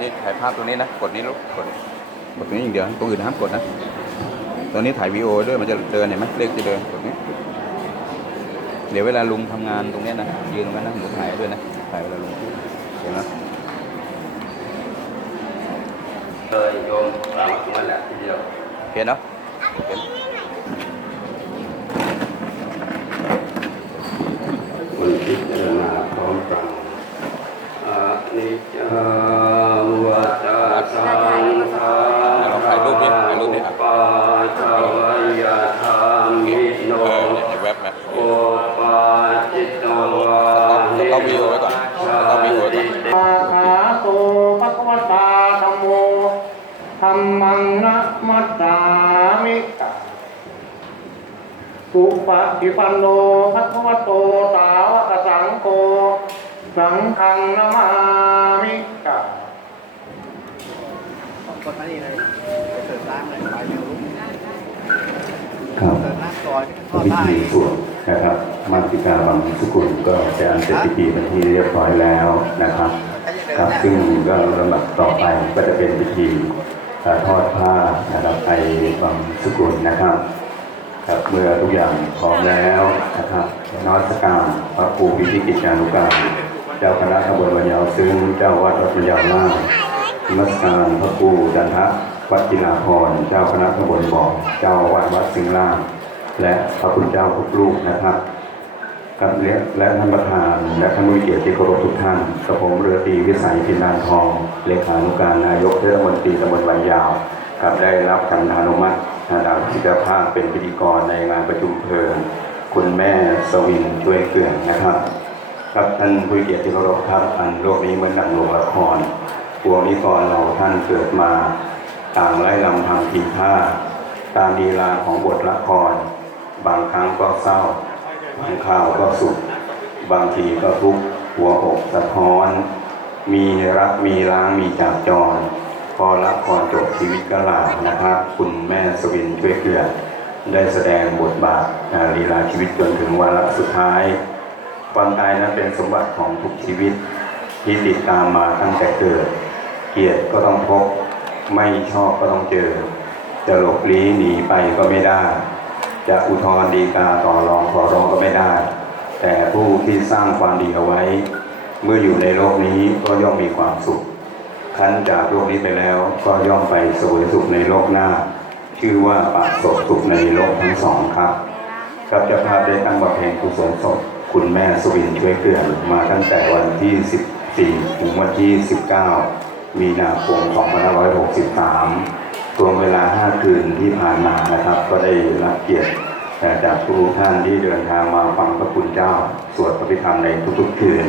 นี่ถ่ายภาพตรงนี้นะ กดนี้ลูกกดกดนี้อย่างเดียวตรงอื่นห้ามกดนะตอนนี้ถ่ายวีโอด้วยมันจะเดินเห็นไหมเลขจะเดินกดนี้ เดี๋ยวเวลาลุงทำงานตรงนี้นะยืนตรงนั้นนะหนูถ่ายด้วยนะถ่ายเวลาลุงเห็นไหมเลยโยมกล่าวมาแล้ทีเดียวเห็นเนาะ ปะปิปันโนพัทวโตสาวกสังโฆสังฆังนามามิกะกดมานี่เลยเสิร์ฟน้ำเลยไปเร็วครับเสิร์ฟน้ำก่อนทอดได้สวนนะครับมาติกาบางทุกคนก็จะอันเสร็จพิธีเป็นที่เรียบร้อยแล้วนะครับ ครับซึ่งก็ระดับต่อไปก็จะเป็นพิธีทอดผ้านะครับไปบางสุกุลนะครับ เมื่อทุกอย่างพร้อมแล้วนะครับนอสการพระครูพิธิกิจานุการเจ้าคณะขบวนวันยาวซึ่งเจ้าวัดวัดยาวมากมัสการพระครูจันทะวัดกิลาพรเจ้าคณะขบวนบอกเจ้าวัดวัดสิงห์ล่างและพระคุณเจ้าทุกลูกนะครับกับเลี้ยและท่านประธานและท่านผู้เกียรติที่เคารพทุกท่านกระผมเรือตีวิสัยพินานทอง เลขานุการนายกเทศมนตรีตำบลวันยาว กับได้รับการอนุมัติ ดาวิจภาพเป็นพิธีกรในงานประชุมเพลิงคุณแม่สวินช่วยเกลื่อนนะครับครับท่านผู้เกียรติที่เคารพครับอันโลกนี้เหมือนดังโรงละครพวงนี้ก่อนเราท่านเกิดมา ต่างไล่ลำทำทีท่า ตามลีลาของบทละคร บางครั้งก็เศร้า บางคราวก็สุข บางทีก็ทุกข์หัวอกสะท้อน มีรักมีล้างมีจากจร อละครจบชีวิตก็ลานะครับ คุณแม่สวินช่วยเกลือได้แสดงบทบาทลีลาชีวิตจนถึงวาระสุดท้าย ความตายนั้นเป็นสมบัติของทุกชีวิต ที่ติดตามมาตั้งแต่เกิด เกลียดก็ต้องพบ ไม่ชอบก็ต้องเจอ จะหลบลี้หนีไปก็ไม่ได้ จะอุทธรณ์ดีกาต่อรองขอร้องก็ไม่ได้ แต่ผู้ที่สร้างความดีเอาไว้ เมื่ออยู่ในโลกนี้ก็ย่อมมีความสุข คันจากโลกนี้ไปแล้ว ก็ย่อมไปสวยสุขในโลกหน้า ชื่อว่าปะสบสุขในโลกทั้งสองครับครับจ้าภาได้ตั้งบำเพ็ญกุศลศพคุณแม่สุวินช่วยเกลื่อนมาตั้งแต่วันที่ 14 ถึงวันที่ 19 มีนาคม 2563รวมเวลา 5 คืนที่ผ่านมานะครับ ก็ได้รับเกียรติจากทุกท่านที่เดินทางมาฟังพระคุณเจ้า สวดพระพิธรรมในทุกๆคืน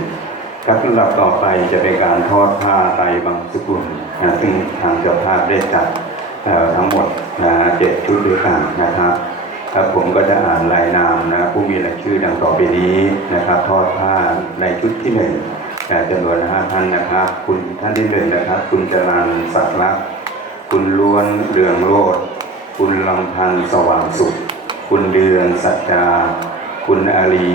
ครับลำดับต่อไปจะเป็นการทอดผ้าไตรบางสกุลนะซึ่งทางเจ้าภาพได้จัดทั้งหมดนะเจ็ดชุดด้วยกันนะครับครับผมก็จะอ่านรายนามนะผู้มีรายชื่อดังต่อไปนี้นะครับ ทอดผ้าในชุดที่หนึ่งแต่จำนวนห้าท่านนะครับ คุณท่านที่หนึ่งนะครับ คุณจรันสักดิ์ลักษ์คุณล้วนเรืองโรดคุณลำพันธ์สว่างสุข คุณเดือนสัจจา คุณอาลี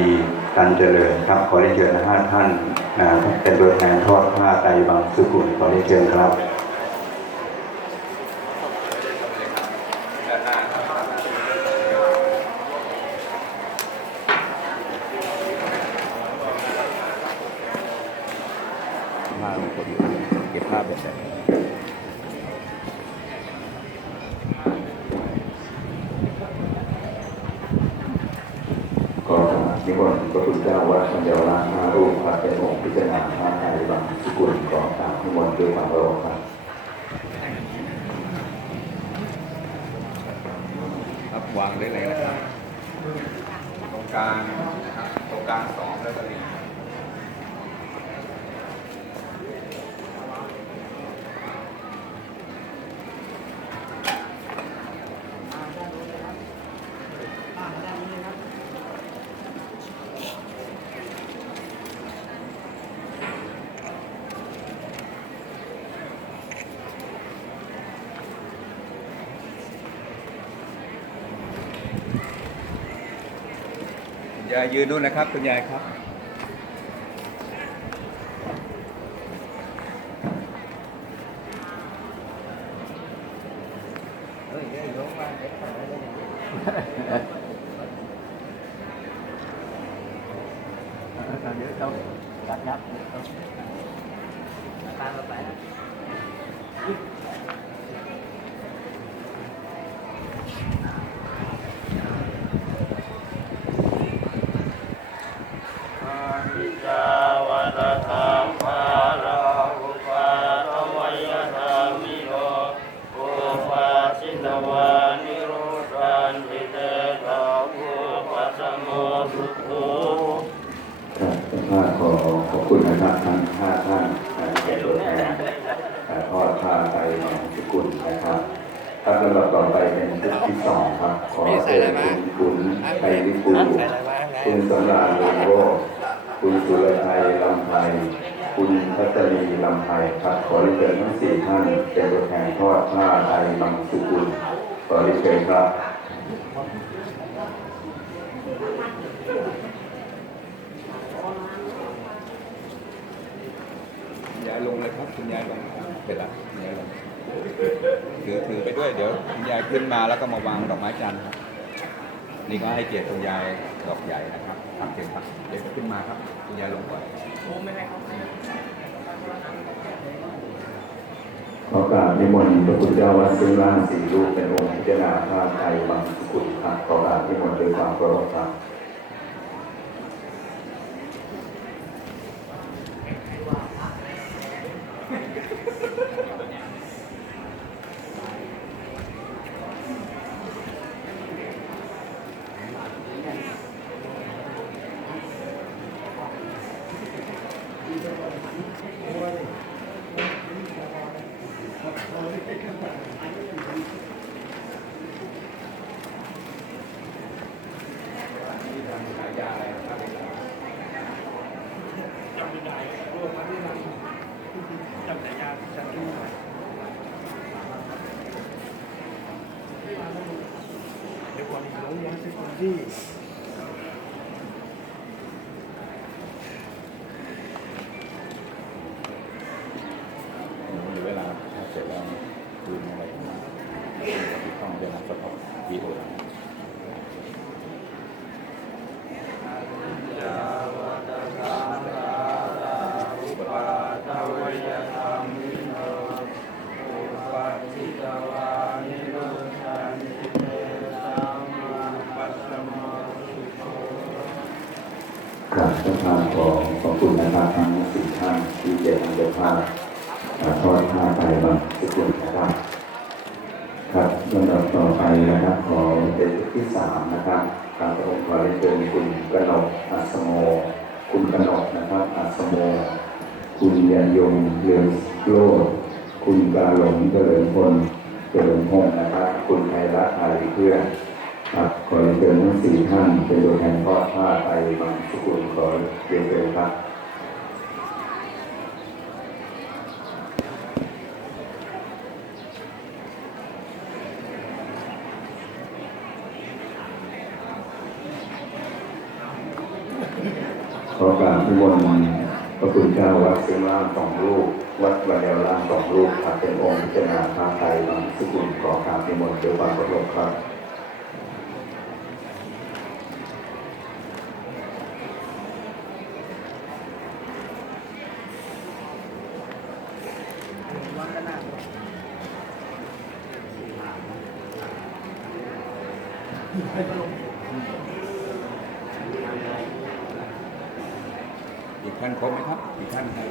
ตันเจริญครับขอเรียนเชิญห้าท่าน เป็นตัวแทนทอดผ้าไตรบางสุกุนขอเรียนเชิญครับ มาลงคนเก็บภาพแบบไหน ก็นิมนต์พระคุณเจ้าวัดสัญญาลักษณ์ห้ารูปพระเป็นองค์พิจารณาพระไตรบางสุกุลขอกราบนิมนต์ด้วยความเคารพครับ ครับ วางได้เลยนะครับ ตรงกลางนะครับตรงกลางสองแล้วก็เรียญ คุณยายยืนนู่นนะครับคุณยายครับเดี๋ยวเราจัดยับตามเราไป จาวตถาภาราอุปาทวยธามิโลอุปาชินวานิโรธานติเตตาอุปัสสโมสุขโข ครับขอขอบคุณนะครับทั้งห้าท่านนะเป็นตัวแทน เอ่อทอดผ้าไตรบางสุกุลนะครับครับลำดับต่อไปเป็นชุดที่สองครับ ขอเชิญคุณขุนไตรวิปูคุณสำราญเรืองโรคุณสุรชัยลำไพคุณพัชรีลำไพครับ ขอเรียนเชิญทั้งสี่ท่านเป็นตัวแทนทอดผ้าไตรบางสุกุลขอเรียนเชิญครับยายลงเลยครับคุณยายลงเป็นละคุณยายลง ถือถือไปด้วยเดี๋ยวคุณยายขึ้นมาแล้วก็มาวางดอกไม้จันทร์ครับ นี่ก็ให้เกียรติคุณยายดอกใหญ่นะครับทำเกียรติครับเดี๋ยวขึ้นมาครับคุณยายลงก่อนขอกราบนิมนต์พระพุทธเจ้าวัดซึ่งร่างสี่รูปเป็นองค์พิจารณาพระไตรบังสกุลครับขอกราบนิมนต์ด้วยความเคารพครับ มีเวลาถ้าเสร็จแล้วคืนอะไรมาต้องเดินสต็อปวีโอ กราบประทานขอขอบคุณนะครับทั้งสี่ท่านที่เจริญเจ้าภาพอ่าทอดผ้าไตรบังสกุลนะครับ ครับ ลำดับต่อไปนะครับขอเป็นที่สามนะครับตามพระองค์ขอเรียนเชิญคุณกนกอาสโม คุณกนกนะครับอาสโม คุณยันยงเรืองโลดคุณกาหลงเจริญพลเจริญพงนะครับ คุณไทยรัตน์อารีเพื่อนครับขอเรียนเชิญทั้งสี่ท่านเป็นตัวแทนทอดผ้าไตรบางสกุลขอเรียนเชิญครับ ขอกราบนิมนพระคุณเจ้าวัดเสียงล่างสองรูปวัดวันเดวล่างสองรูปครับเป็นองค์พิจารณาพระไทยบางสกุลขอกราบนิมนต์ด้วยความเคารพครับ อีกท่านครบไหมครับ อีกท่านครับ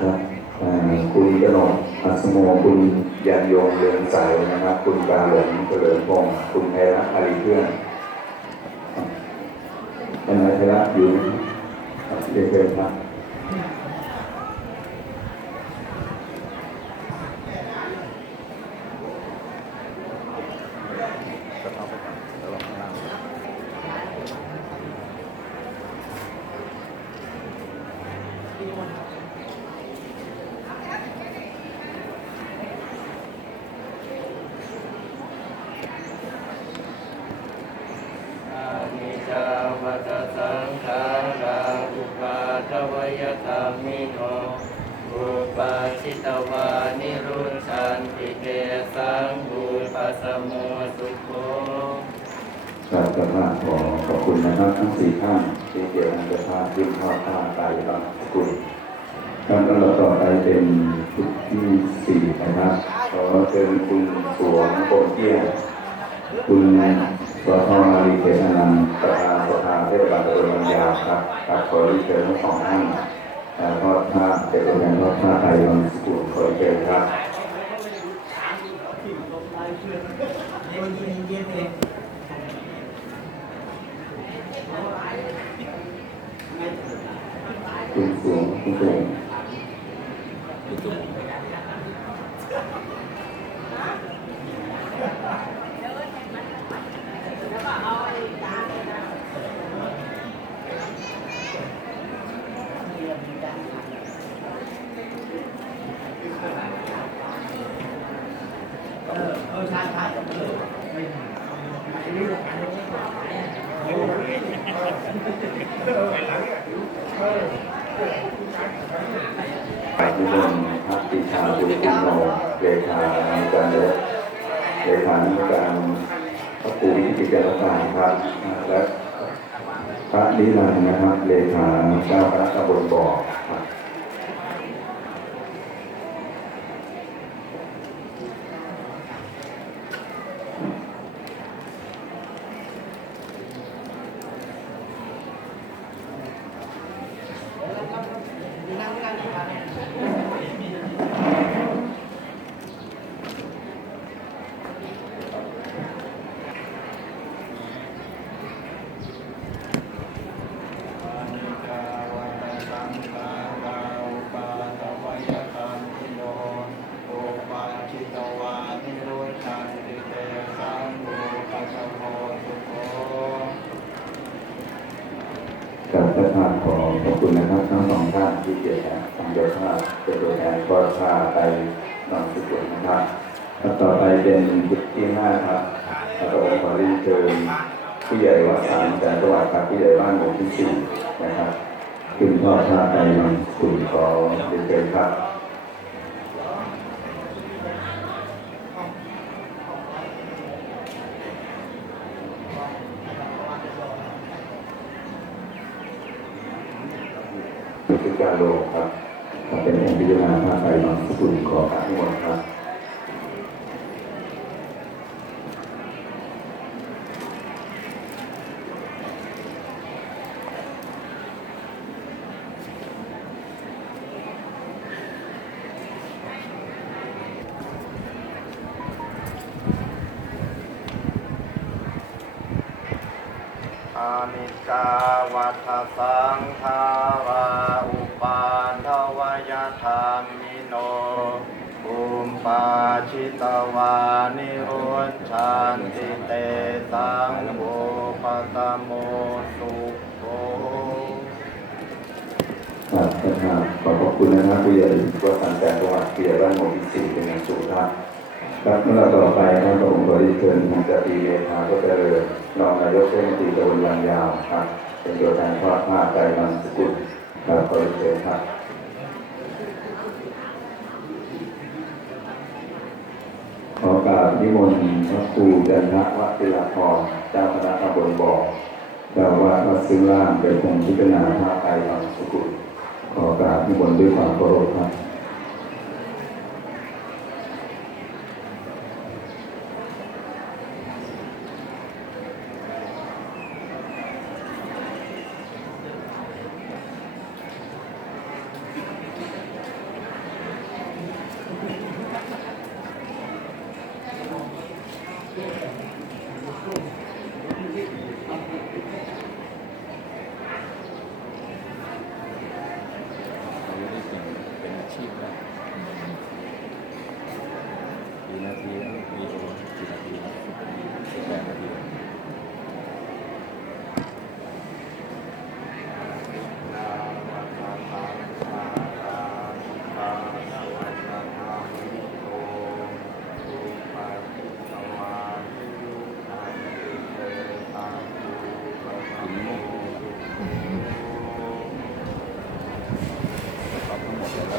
ครับเอ่อคุณกนกอัศโมคุณยันยงเรืองใสนะครับ คุณกาหลง ของคุณไทรัตน์อารีเพื่อนท่านนายไทยรัตน์อยู่นะครับเรียนเชิญครับ ก็เข้าไปก่อนแล้วลองข้างล่าง อานิจจาวัตสังขาราอุปาทวยธรรมิโนอุปาชิตวานิรุนชันติเกสังบุปั สโมสุโขกราบาขอขอบคุณนะครับทั้งสี่ท่านที่เกี่ยวกับสภาพที่ทอดผ้าไตรบางสกุลการลำดับต่อไปเป็นชุดที่สี่นะครับขอเชิญคุณสวงโปงเกี้ยคุณสทอารีเกตอนันต์ประธานสภาเทศบาลตำบลบางยาครับกับขอเรียนเชิญทั้งสองท่านเอ่อทอดผ้าเป็นตัวแทนทอดผ้าไตรบางสกุลขอเรียนเชิญครับ คุณสวงคุณสวง ฝ่ายนิมนต์พระปิชาบุญคุณโนเลขานุการเดช เลขานุการพระครูวิจิตรการครับและพระนิรันดร์นะครับเลขาเจ้าคณะตำบลบ่อครับท่านขอขอบ คุณนะครับทั้งสองท่านที่เกียรติทำเดียภาพเป็นตัวแทนก็พาไปนอนสุขุนะครับแล้วต่อไปเป็นจุดที่ห้าครับแล้วก็ผมขอเรียนเชิญผู้ใหญ่วัดสามจันทร์จังหวัดครับผู้ใหญ่บ้านหมู่ที่สี่นะครับขึ้นทอดผ้าไปนอนสุขขอเรียนเชิญครับ พฤติการโลกครับเป็ นองค์พิจารณาพระไตรนองสกุลขอพระนิมนต์ครับอา นิจจาวัฏสังขาราอุปาทวยธรรมิโนอุมปาชิตวานิโรธชันติเตสังโฆปะตโมสุโขครับขอบคุณนะครับผู้ใหญ่วัดสันแสงจังหวัดผู้ใหญ่บ้านหมู่ที่สี่เป็นอย่างสูงครับ ครับเมื่อต่อไปท่านพระองค์ขอเรียนเชิญทานจตรีเมธาก็จะเจริญรองนายกเทศมนตรีตำบลยางยาวครับ เป็นตัวแทนทอดผ้าไตรนามสกุลครับขอเรียนเชิญครับขอกราบนิมนต์พระครูจันทวัติลาภรเจ้าคณะตำบลบ่อเจ้าว่าดวัดซึ่งล่างเป็นองคงพิจารณาพระไตรนามสกุลขอกราบนิมนต์ด้วยความเคารพครับ เป็นอา ชีพแล้วกี่นาทีแล้ววีโอกี่นาทีแล้วสิบแปดนาที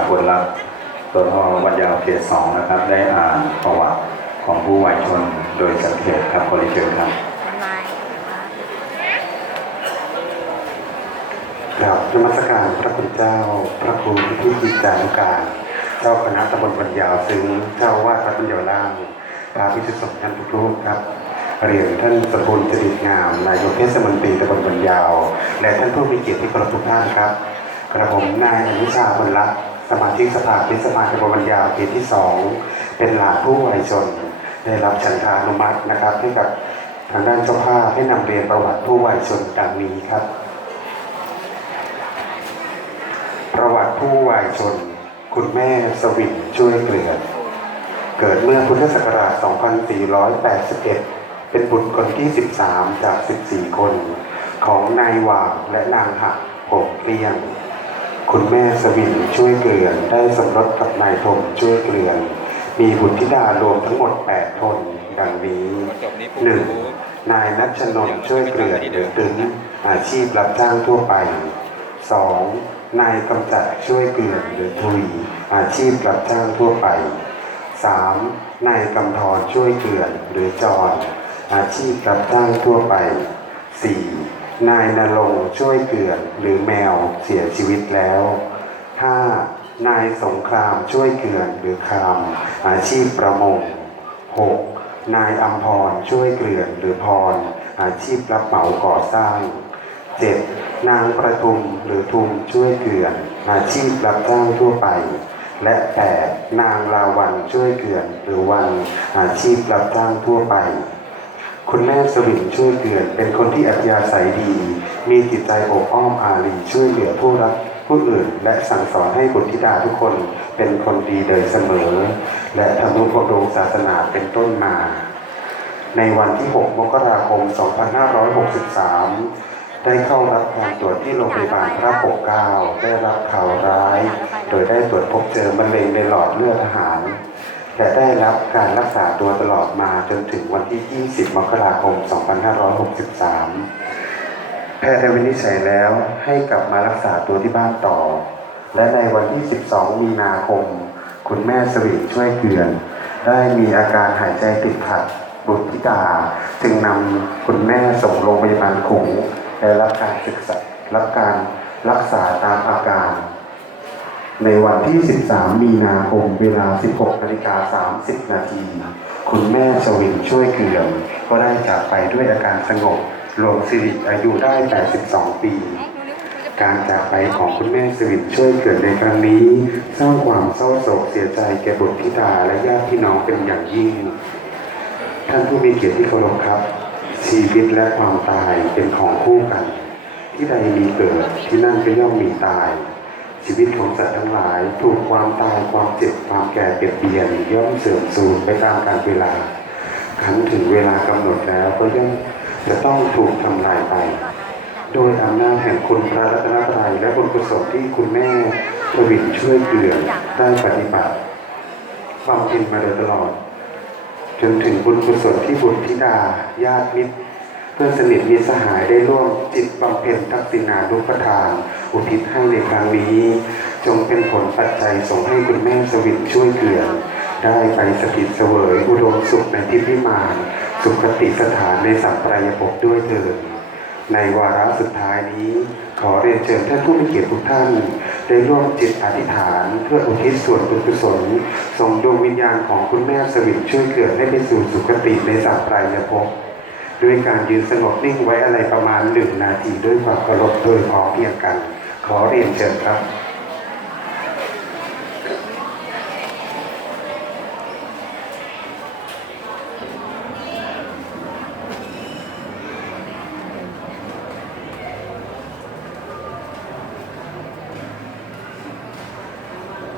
ผลลัพธ์ ตัวทอวัดยาวเขตสองนะครับ ได้อ่านประวัติของผู้วัยชนโดยสังเกตครับบริเชิญครับครับนมัสการพระคุณเจ้า พระครูพิพิจิตานุการ เจ้าคณะตำบลปัญญาวซึ่งเจ้าวาดวัดปัญญาวล่างพระพิสุทธิ์สงฆ์ท่านทุกรูปครับเรียนท่านสกุลจริตงาม นายกเทศมนตรีตำบลปัญญาว และท่านผู้มีเกียรติที่เคารพทุกท่านครับ กระผมนายอนุชาบุญรักษ์ สมาชิกสภาเทศบาลตำบลปัญญาวเขตที่สองเป็นหลานผู้วัยชน ได้รับฉันทานุมัตินะครับให้กับทางด้านเจ้าภาพให้นำเรียนประวัติผู้วัยชนดังนี้ครับ ประวัติผู้วายชน คุณแม่สวินช่วยเกลือเกิดเมื่อพุทธศักราช 2481 เป็นบุตรคนที่ 13 จาก 14 คน ของนายหว่างและนางหักผงเกลี้ยง คุณแม่สวินช่วยเกลือนได้สมรสกับนายทมช่วยเกลือน มีบุตรธิดารวมทั้งหมด 8 คน ดังนี้จบนี้ปุ๊บหนึ่งนายนัชนน์ช่วยเกลือนหรือตึงอาชีพรับจ้างทั่วไปสองนายกำจัดช่วยเกลือนหรือทุยอาชีพรับจ้างทั่วไปสามนายกำธรช่วยเกลือนหรือจรอาชีพรับจ้างทั่วไปสี่ นายนรงช่วยเกลือนหรือแมวเสียชีวิตแล้ว 5. นายสงครามช่วยเกลือนหรือคามอาชีพประมง 6. นายอัมพรช่วยเกลือนหรือพร อาชีพรับเหมาก่อสร้าง 7. นางประทุมหรือทุมช่วยเกลือน อาชีพรับจ้างทั่วไป และ 8. นางลาวันช่วยเกลือนหรือวัน อาชีพรับจ้างทั่วไป คุณแม่สวินช่วยเกลือนเป็นคนที่อัธยาศัยดี มีจิตใจอบอ้อมอารีช่วยเหลือผู้รักผู้อื่น และสั่งสอนให้บุตรธิดาทุกคนเป็นคนดีโดยเสมอ และทำนุบำรุงศาสนาเป็นต้นมา ในวันที่ 6 มกราคม 2563ได้เข้ารับการตรวจที่โรงพยาบาลพระปกเกล้าได้รับข่าวร้าย โดยได้ตรวจพบเจอมะเร็งในหลอดเลือดอาหาร และได้รับการรักษาตัวตลอดมาจนถึงวันที่ 20 มกราคม 2563 แพทย์ได้วินิจฉัยแล้วให้กลับมารักษาตัวที่บ้านต่อ และในวันที่ 12 มีนาคม คุณแม่สวิงช่วยเกลือน ได้มีอาการหายใจติดขัดบุตรธิดาจึงนำคุณแม่ส่งโรงพยาบาลขลุงและรับการศึกษารับการรักษาตามอาการ ในวันที่ 13 มีนาคมเวลา 16นาฬิกา30 นาที คุณแม่สวินช่วยเกลือนก็ได้จากไปด้วยอาการสงบ รวมสิริอายุได้ 82 ปี การจากไปของคุณแม่สวินช่วยเกิดในครั้งนี้ สร้างความเศร้าโศกเสียใจแก่บุตรธิดาและญาติพี่น้องเป็นอย่างยิ่ง ท่านผู้มีเกียรติที่เคารพครับ ชีวิตและความตายเป็นของคู่กัน ที่ใดมีเกิดที่นั่นก็ย่อมมีตาย ชีวิตของสัตว์ทั้งหลาย ถูกความตายความเจ็บความแก่เบียดเบียนย่อมเสื่อมสูญไปตามกาลเวลาขันถึงเวลากำหนดแล้วก็ย่อมจะต้องถูกทำลายไป โดยอำนาจแห่งคุณพระรัตนตรัยและบุญกุศลที่คุณแม่ทวินช่วยเกลือได้ปฏิบัติความเพ็ญมาโดยตลอด จนถึงบุญกุศลที่บุตรธิดาญาติมิตร เพื่อนสนิทมิตรสหายได้ร่วมจิตบำเพ็ญทักษิณานุปทาน อุทิศให้ในครั้งนี้ จงเป็นผลปัจจัยส่งให้คุณแม่สวินช่วยเกลือได้ไปสถิตเสวยอุดมสุขในทิพย์วิมานสุขติสถานในสัมปรายภพด้วยเถิดในวาระสุดท้ายนี้ ขอเรียนเชิญท่านผู้มีเกียรติทุกท่าน ได้ร่วมจิตอธิษฐานเพื่ออุทิศส่วนบุญกุศลส่งดวงวิญญาณของคุณแม่สวิตช่วยเกิดให้ไปสู่สุคติในสัมปรายภพด้วยการยืนสงบนิ่งไว้อะไรประมาณหนึ่งนาทีด้วยความเคารพโดยพอเพียงกัน ขอเรียนเชิญครับ